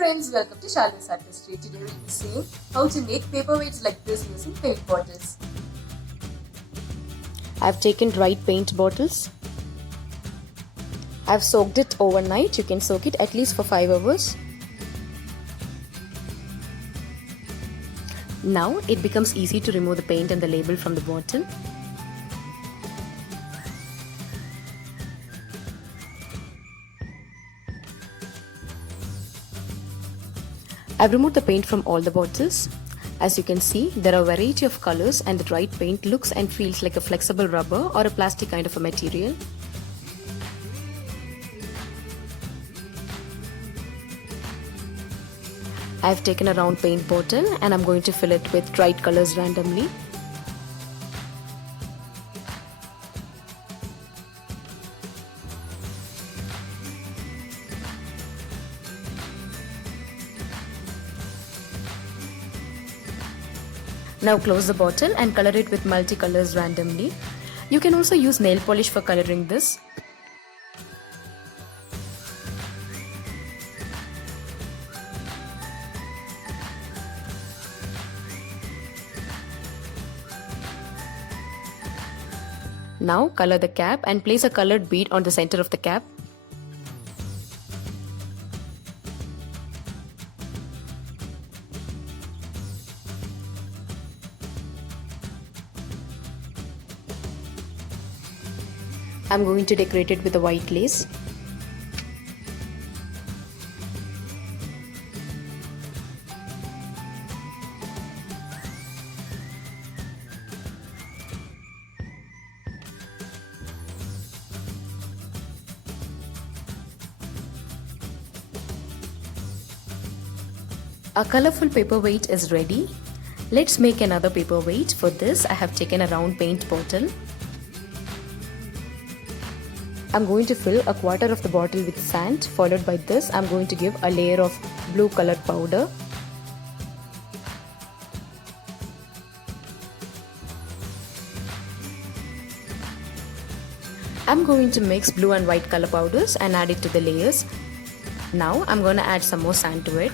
friends, welcome to Shalini's Artistry. Today we'll be seeing how to make paperweights like this using paint bottles. I've taken dried paint bottles. I've soaked it overnight. You can soak it at least for 5 hours. Now it becomes easy to remove the paint and the label from the bottle. I've removed the paint from all the bottles. As you can see, there are a variety of colors and the dried paint looks and feels like a flexible rubber or a plastic kind of a material. I've taken a round paint bottle and I'm going to fill it with dried colors randomly. Now close the bottle and color it with multicolors randomly. You can also use nail polish for coloring this. Now color the cap and place a colored bead on the center of the cap. I'm going to decorate it with a white lace. A colorful paperweight is ready. Let's make another paperweight. For this, I have taken a round paint bottle. I'm going to fill a quarter of the bottle with sand. Followed by this, I'm going to give a layer of blue colored powder. I'm going to mix blue and white color powders and add it to the layers. Now I'm going to add some more sand to it.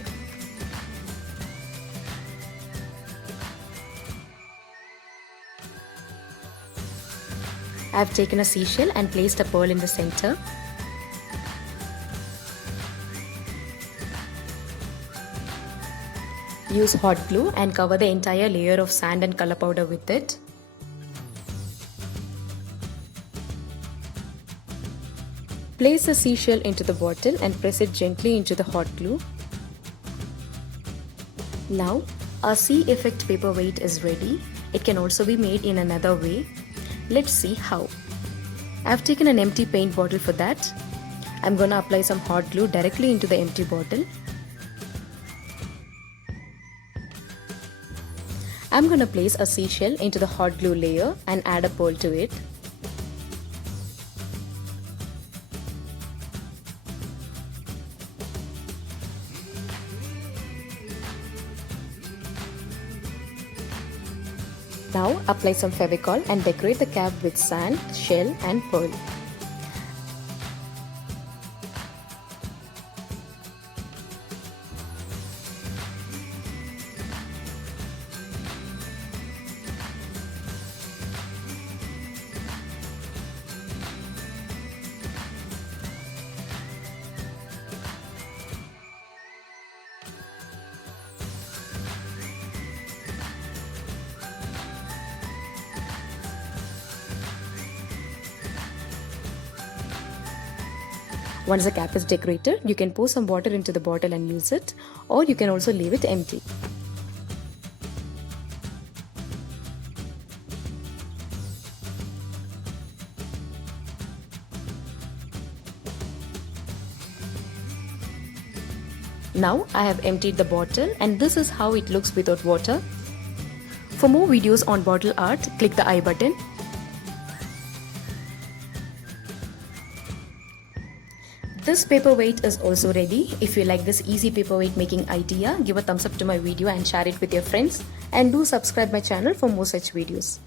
I've taken a seashell and placed a pearl in the center. Use hot glue and cover the entire layer of sand and color powder with it. Place the seashell into the bottle and press it gently into the hot glue. Now, our sea effect paperweight is ready. It can also be made in another way. Let's see how. I've taken an empty paint bottle for that. I'm going to apply some hot glue directly into the empty bottle. I'm going to place a seashell into the hot glue layer and add a pearl to it. Now apply some Fevicol and decorate the cap with sand, shell and pearl. Once the cap is decorated, you can pour some water into the bottle and use it, or you can also leave it empty. Now I have emptied the bottle and this is how it looks without water. For more videos on bottle art, click the I button. This paperweight is also ready. If you like this easy paperweight making idea, give a thumbs up to my video and share it with your friends. And do subscribe my channel for more such videos.